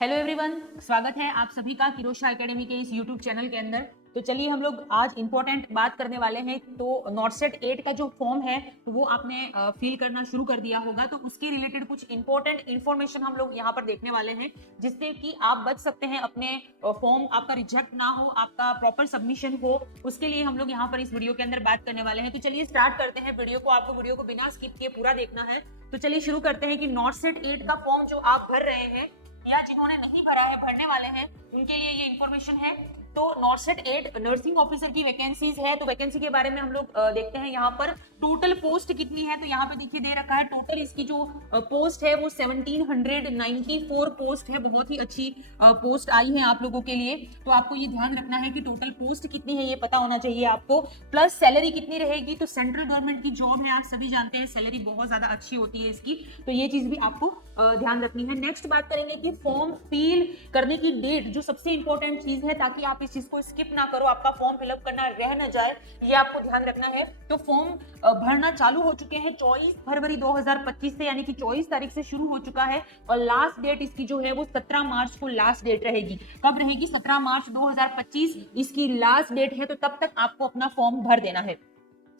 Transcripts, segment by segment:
Hello everyone, स्वागत है आप सभी का किरोशा एकेडमी के इस यूट्यूब चैनल के अंदर। तो चलिए हम लोग आज इंपॉर्टेंट बात करने वाले हैं। तो नॉर्सेट 8 का जो फॉर्म है वो आपने फिल करना शुरू कर दिया होगा, तो उसके रिलेटेड कुछ इंपॉर्टेंट इन्फॉर्मेशन हम लोग यहाँ पर देखने वाले हैं, जिससे कि आप बच सकते हैं, अपने फॉर्म आपका रिजेक्ट ना हो, आपका प्रॉपर सबमिशन हो। उसके लिए हम लोग यहाँ पर इस वीडियो के अंदर बात करने वाले हैं। तो चलिए स्टार्ट करते हैं वीडियो को। आपको वीडियो को बिना स्किप किए पूरा देखना है। तो चलिए शुरू करते हैं कि नॉर्सेट 8 का फॉर्म जो आप भर रहे हैं या जिन्होंने नहीं भरा है, भरने वाले हैं, उनके लिए ये इन्फॉर्मेशन है। तो नॉर्सेट 8 नर्सिंग ऑफिसर की वैकेंसीज है। तो वैकेंसी के बारे में हम लोग देखते हैं। यहाँ पर टोटल पोस्ट कितनी है, तो यहाँ पे देखिए दे रखा है टोटल इसकी जो पोस्ट है वो 1794 पोस्ट है। बहुत ही अच्छी पोस्ट आई है आप लोगों के लिए। तो आपको ये ध्यान रखना है कि टोटल पोस्ट कितनी है ये पता होना चाहिए आपको, प्लस सैलरी कितनी रहेगी। तो सेंट्रल गवर्नमेंट की जॉब है, आप सभी जानते हैं, सैलरी बहुत ज्यादा अच्छी होती है इसकी। तो ये चीज भी आपको ध्यान रखनी है। नेक्स्ट बात करेंगे कि फॉर्म फिल करने की डेट, जो सबसे इंपॉर्टेंट चीज है, ताकि आप इस चीज को स्किप ना करो, आपका फॉर्म फिलअप करना रह ना जाए, ये आपको ध्यान रखना है। तो फॉर्म भरना चालू हो चुके हैं 24 फरवरी 2025 से, यानी कि 24 तारीख से शुरू हो चुका है। और लास्ट डेट इसकी जो है वो 17 मार्च को लास्ट डेट रहेगी। कब रहेगी? 17 मार्च 2025 इसकी लास्ट डेट है। तो तब तक आपको अपना फॉर्म भर देना है,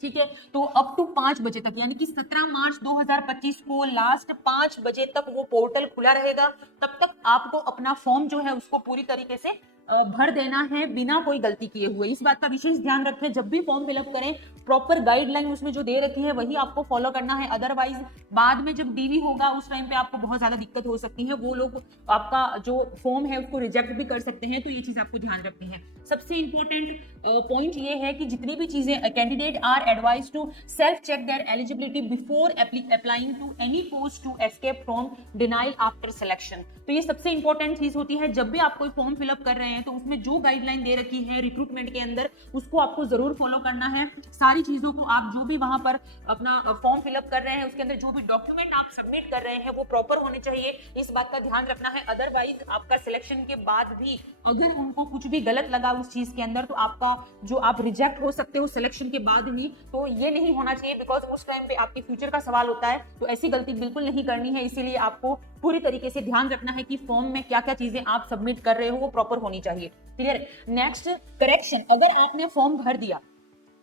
ठीक है। तो अप टू 5 बजे तक, यानी कि 17 मार्च 2025 को लास्ट 5 बजे तक वो पोर्टल खुला रहेगा। तब तक आपको अपना फॉर्म जो है उसको पूरी तरीके से भर देना है, बिना कोई गलती किए हुए। इस बात का विशेष ध्यान रखें, जब भी फॉर्म फिलअप करें प्रॉपर गाइडलाइन उसमें जो दे रखी है वही आपको फॉलो करना है। अदरवाइज बाद में जब डीवी होगा उस टाइम पे आपको बहुत ज्यादा दिक्कत हो सकती है, वो लोग आपका जो फॉर्म है उसको रिजेक्ट भी कर सकते हैं। तो ये चीज आपको ध्यान रखनी है। सबसे इंपॉर्टेंट पॉइंट ये है कि जितनी भी चीजें, candidate are advise to self check their eligibility before applying to any post to escape from denial after selection. तो ये सबसे इंपॉर्टेंट चीज होती है। जब भी आप कोई फॉर्म फिलअप कर रहे हैं तो उसमें जो गाइडलाइन दे रखी है रिक्रूटमेंट के अंदर, उसको आपको जरूर फॉलो करना है। सारी चीजों को आप जो भी वहां पर अपना फॉर्म फिलअप कर रहे हैं उसके अंदर जो भी डॉक्यूमेंट आप सबमिट कर रहे हैं वो प्रॉपर होने चाहिए, इस बात का ध्यान रखना है। अदरवाइज आपका सिलेक्शन के बाद भी अगर उनको कुछ भी गलत लगा उस चीज के अंदर, तो आपका जो आप रिजेक्ट हो सकते हो सिलेक्शन के बाद ही। तो ये नहीं होना चाहिए, बिकॉज उस टाइम पे आपके फ्यूचर का सवाल होता है। तो ऐसी गलती बिल्कुल नहीं करनी है, इसीलिए आपको पूरी तरीके से ध्यान रखना है कि फॉर्म में क्या क्या चीजें आप सबमिट कर रहे हो वो प्रॉपर होनी चाहिए। क्लियर? Next, correction. अगर आपने फॉर्म भर दिया,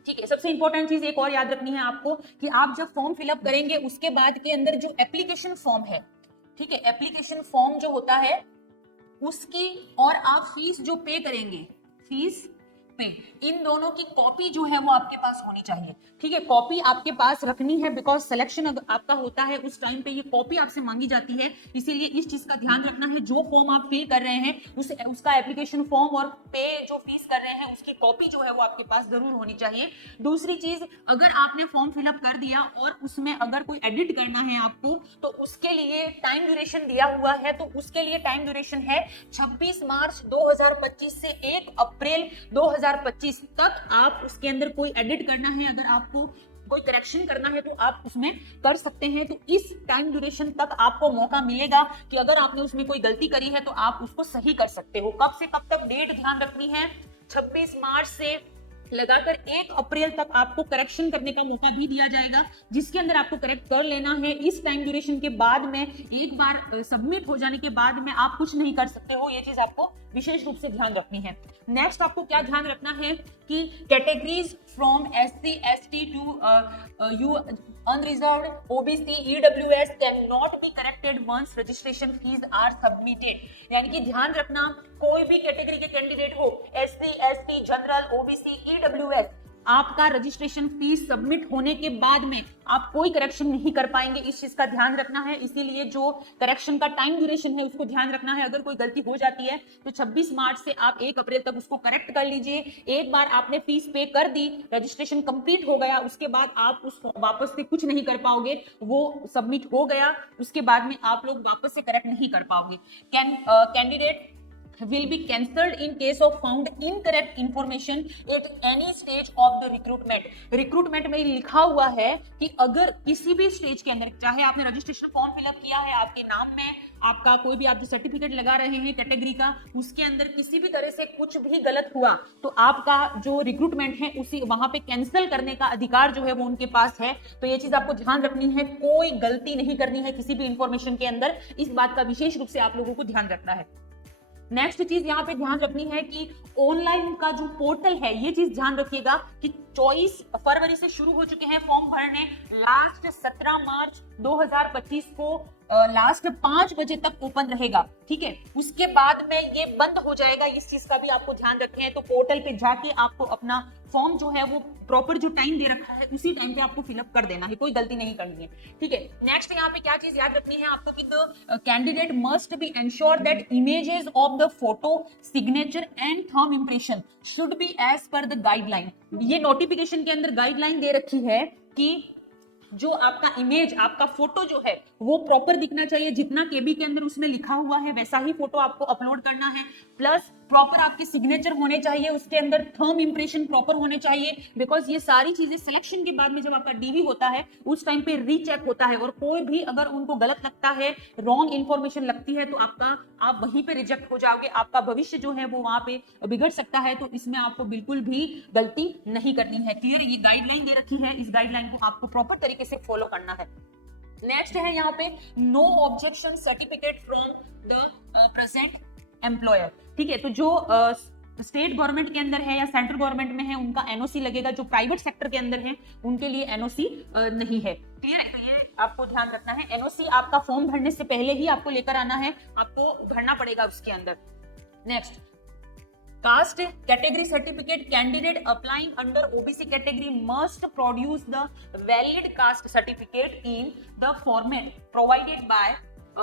ठीक है, सबसे इंपॉर्टेंट चीज एक और याद रखनी है आपको कि आप जब फॉर्म फिलअप करेंगे उसके बाद के अंदर जो एप्लीकेशन फॉर्म है, ठीक है, एप्लीकेशन फॉर्म जो होता है उसकी और आप फीस जो पे करेंगे, फीस पे, इन दोनों की कॉपी जो है वो आपके पास होनी चाहिए। ठीक है, कॉपी आपके पास रखनी है, बिकॉज सिलेक्शन आपका होता है उस टाइम पे ये कॉपी आपसे मांगी जाती है। इसीलिए इस चीज का ध्यान रखना है। जो फॉर्म आप फिल कर रहे हैं उसका एप्लीकेशन फॉर्म और पे जो फीस कर रहे हैं उसकी कॉपी जो है वो आपके पास जरूर होनी चाहिए। दूसरी चीज, अगर आपने फॉर्म फिलअप कर दिया और उसमें अगर कोई एडिट करना है आपको, तो उसके लिए टाइम ड्यूरेशन दिया हुआ है। तो उसके लिए टाइम ड्यूरेशन है 26 मार्च 2025 से 1 अप्रैल 2025 तक। आप उसके अंदर कोई एडिट करना है, अगर आपको कोई करेक्शन करना है तो आप उसमें कर सकते हैं। तो इस टाइम ड्यूरेशन तक आपको मौका मिलेगा कि अगर आपने उसमें कोई गलती करी है तो आप उसको सही कर सकते हो। कब से कब तक डेट ध्यान रखनी है? 26 मार्च से लगाकर 1 अप्रैल तक आपको करेक्शन करने का मौका भी दिया जाएगा, जिसके अंदर आपको करेक्ट कर लेना है। इस टाइम ड्यूरेशन के बाद में, एक बार सबमिट हो जाने के बाद में आप कुछ नहीं कर सकते हो। ये चीज आपको विशेष रूप से ध्यान रखनी है। नेक्स्ट आपको क्या ध्यान रखना है कि categories from SC ST to you unreserved OBC EWS can not be corrected once registration fees are submitted. यानी कि ध्यान रखना, कोई भी कैटेगरी के कैंडिडेट हो, SC ST general OBC EWS, आपका रजिस्ट्रेशन फीस सबमिट होने के बाद में आप कोई करेक्शन नहीं कर पाएंगे। इस चीज का ध्यान रखना है। इसीलिए जो करेक्शन का टाइम ड्यूरेशन है उसको ध्यान रखना है। अगर कोई गलती हो जाती है तो 26 मार्च से आप 1 अप्रैल तक उसको करेक्ट कर लीजिए। एक बार आपने फीस पे कर दी, रजिस्ट्रेशन कंप्लीट हो गया, उसके बाद आप उस वापस से कुछ नहीं कर पाओगे, वो सबमिट हो गया, उसके बाद में आप लोग वापस से करेक्ट नहीं कर पाओगे। Candidate will be cancelled in case of found incorrect information at any stage of the recruitment। Recruitment में लिखा हुआ है कि अगर किसी भी स्टेज के अंदर, चाहे आपने रजिस्ट्रेशन फॉर्म फिलअप किया है, आपके नाम में आपका कोई भी आप जो सर्टिफिकेट लगा रहे हैं कैटेगरी का, उसके अंदर किसी भी तरह से कुछ भी गलत हुआ तो आपका जो रिक्रूटमेंट है उसी वहां पे कैंसिल करने का अधिकार जो है वो उनके पास है। तो ये चीज आपको ध्यान रखनी है, कोई गलती नहीं करनी है किसी भी इंफॉर्मेशन के अंदर। इस बात का विशेष रूप से आप लोगों को ध्यान रखना है। नेक्स्ट चीज यहाँ पे ध्यान रखनी है कि ऑनलाइन का जो पोर्टल है, ये चीज ध्यान रखिएगा कि 24 फरवरी से शुरू हो चुके हैं फॉर्म भरने, लास्ट 17 मार्च 2025 को लास्ट 5 बजे तक ओपन रहेगा, ठीक है। उसके बाद में ये बंद हो जाएगा, इस चीज का भी आपको ध्यान रखें। तो पोर्टल पे जाके आपको अपना फॉर्म जो है वो प्रॉपर जो टाइम दे रखा है उसी टाइम पे आपको फिलअप कर देना है, कोई गलती नहीं करनी है, ठीक है। नेक्स्ट यहाँ पे क्या चीज याद रखनी है आपको कि the candidate must be ensure that images of the photo, signature and thumb impression should be as per the guideline. ये नोटिफिकेशन के अंदर गाइडलाइन दे रखी है कि जो आपका इमेज, आपका फोटो जो है वो प्रॉपर दिखना चाहिए, जितना केबी के अंदर उसमें लिखा हुआ है वैसा ही फोटो आपको अपलोड करना है, प्लस प्रॉपर आपके सिग्नेचर होने चाहिए, उसके अंदर थंब इंप्रेशन प्रॉपर होने चाहिए, बिकॉज ये सारी चीजें सिलेक्शन के बाद में जब आपका डीवी होता है उस टाइम पे रीचेक होता है, और कोई भी अगर उनको गलत लगता है, रॉन्ग इन्फॉर्मेशन लगती है, तो आप वहीं पे रिजेक्ट हो जाओगे, आपका भविष्य जो है वो वहां पे बिगड़ सकता है। तो इसमें आपको बिल्कुल भी गलती नहीं करनी है, क्लियर। ये गाइडलाइन दे रखी है, इस गाइडलाइन को आपको प्रॉपर तरीके से फॉलो करना है। नेक्स्ट है यहाँ पे no objection certificate from the present employer, ठीक है। तो जो स्टेट गवर्नमेंट के अंदर है या सेंट्रल गवर्नमेंट में है उनका एनओसी लगेगा, जो प्राइवेट सेक्टर के अंदर है उनके लिए एनओसी नहीं है, क्लियर है। तो ये आपको ध्यान रखना है, एनओसी आपका फॉर्म भरने से पहले ही आपको लेकर आना है, आपको भरना पड़ेगा उसके अंदर। Next, caste category certificate, candidate applying under OBC category must produce the valid caste certificate in the format provided by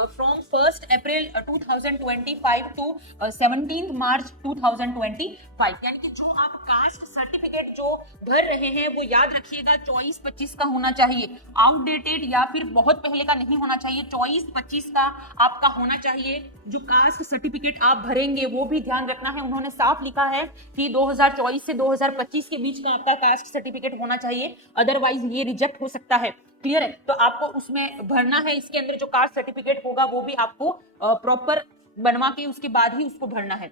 from 1st April 2025 to 17th March 2025, यानी कि जो आप कास्ट सर्टिफिकेट जो भर रहे हैं वो याद रखिएगा 24-25 का होना चाहिए, आउटडेटेड या फिर बहुत पहले का नहीं होना चाहिए, 24-25 का आपका होना चाहिए। जो कास्ट सर्टिफिकेट आप भरेंगे वो भी ध्यान रखना है, उन्होंने साफ लिखा है कि 2024 से 2025 के बीच का आपका कास्ट सर्टिफिकेट होना चाहिए, अदरवाइज ये रिजेक्ट हो सकता है, क्लियर है। तो आपको उसमें भरना है, इसके अंदर जो कास्ट सर्टिफिकेट होगा वो भी आपको प्रॉपर बनवा के उसके बाद ही उसको भरना है।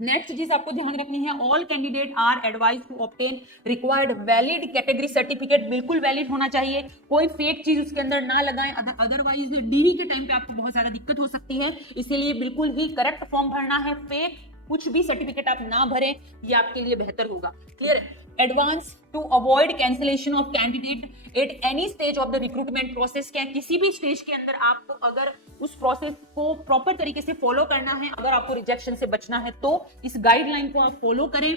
नेक्स्ट चीज आपको ध्यान रखनी है, all candidate are advise to obtain required valid category certificate, बिल्कुल वैलिड होना चाहिए, कोई फेक चीज उसके अंदर ना लगाएं, अदरवाइज डीवी के टाइम पे आपको बहुत ज्यादा दिक्कत हो सकती है, इसीलिए बिल्कुल ही करेक्ट फॉर्म भरना है, फेक कुछ भी सर्टिफिकेट आप ना भरें, ये आपके लिए बेहतर होगा, क्लियर है। Advance to avoid cancellation of candidate at any stage of the recruitment process, क्या किसी भी स्टेज के अंदर आपको अगर उस प्रोसेस को प्रॉपर तरीके से फॉलो करना है, अगर आपको रिजेक्शन से बचना है तो इस गाइडलाइन को आप फॉलो करें।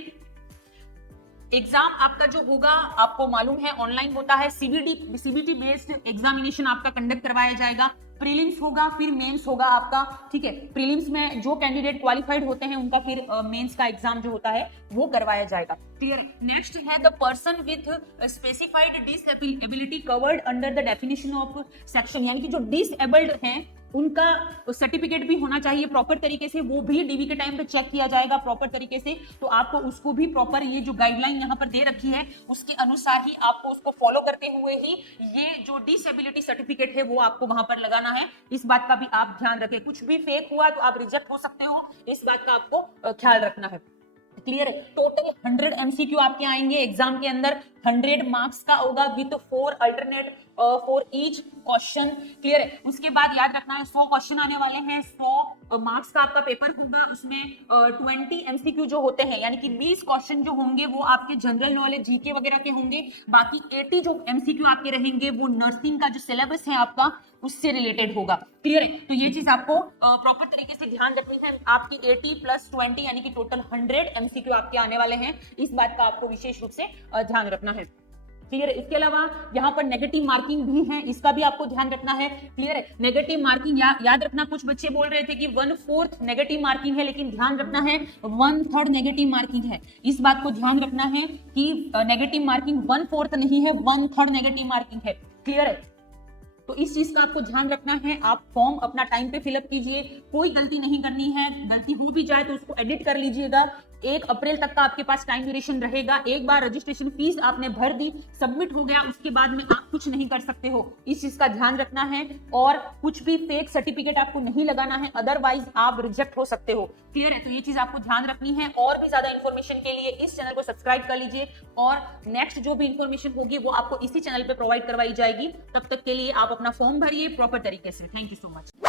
एग्जाम आपका जो होगा आपको मालूम है ऑनलाइन होता है, सीबीटी बेस्ड एग्जामिनेशन आपका कंडक्ट करवाया जाएगा, प्रीलिम्स होगा फिर मेंस होगा आपका, ठीक है। प्रीलिम्स में जो कैंडिडेट क्वालिफाइड होते हैं उनका फिर मेंस का एग्जाम जो होता है वो करवाया जाएगा, क्लियर। नेक्स्ट है the person with specified disability covered under the definition of section, यानी कि जो डिसेबल्ड हैं उनका सर्टिफिकेट भी होना चाहिए प्रॉपर तरीके से, वो भी डीवी के टाइम पे चेक किया जाएगा प्रॉपर तरीके से, तो आपको उसको भी प्रॉपर ये जो गाइडलाइन यहाँ पर दे रखी है उसके अनुसार ही आपको उसको फॉलो करते हुए ही ये जो डिसेबिलिटी सर्टिफिकेट है वो आपको वहां पर लगाना है, इस बात का भी आप ध्यान रखें। कुछ भी फेक हुआ तो आप रिजेक्ट हो सकते हो, इस बात का आपको ख्याल रखना है, क्लियर है। टोटल 100 एमसीक्यू आपके आएंगे एग्जाम के अंदर, 100 मार्क्स का होगा with 4 alternate for each question, clear है। उसके बाद याद रखना है 100 क्वेश्चन आने वाले हैं, 100 मार्क्स का आपका पेपर होगा, उसमें 20 एमसीक्यू जो होते हैं, यानी कि 20 क्वेश्चन जो होंगे वो आपके जनरल नॉलेज जीके वगैरह के होंगे, बाकी 80 जो एमसीक्यू आपके रहेंगे वो नर्सिंग का जो सिलेबस है आपका उससे रिलेटेड होगा, क्लियर है। तो ये चीज आपको प्रॉपर तरीके से ध्यान रखनी है, आपकी 80 + 20 यानी कि टोटल 100 एमसीक्यू आपके आने वाले हैं, इस बात का आपको विशेष रूप से ध्यान रखना है, क्लियर है। इसके अलावा यहाँ पर नेगेटिव मार्किंग भी है, इसका भी आपको ध्यान रखना है, क्लियर है। नेगेटिव मार्किंग याद रखना, कुछ बच्चे बोल रहे थे कि 1/4 नेगेटिव मार्किंग है, लेकिन ध्यान रखना है 1/3 नेगेटिव मार्किंग है, इस बात को ध्यान रखना है कि नेगेटिव मार्किंग 1/4 नहीं है, 1/3 नेगेटिव मार्किंग है, क्लियर है। तो इस चीज का आपको ध्यान रखना है, आप फॉर्म अपना टाइम पे फिलअप कीजिए, कोई गलती नहीं करनी है, गलती हो भी जाए तो उसको एडिट कर लीजिएगा। 1 अप्रैल तक का आपके पास टाइम ड्यूरेशन रहेगा, एक बार रजिस्ट्रेशन फीस आपने भर दी, सबमिट हो गया, उसके बाद में आप कुछ नहीं कर सकते हो, इस चीज का ध्यान रखना है, और कुछ भी फेक सर्टिफिकेट आपको नहीं लगाना है, अदरवाइज आप रिजेक्ट हो सकते हो, क्लियर है। तो ये चीज आपको ध्यान रखनी है, और भी ज्यादा इन्फॉर्मेशन के लिए इस चैनल को सब्सक्राइब कर लीजिए, और नेक्स्ट जो भी इन्फॉर्मेशन होगी वो आपको इसी चैनल पे प्रोवाइड करवाई जाएगी। तब तक के लिए आप अपना फॉर्म भरिए प्रॉपर तरीके से। Thank you so much.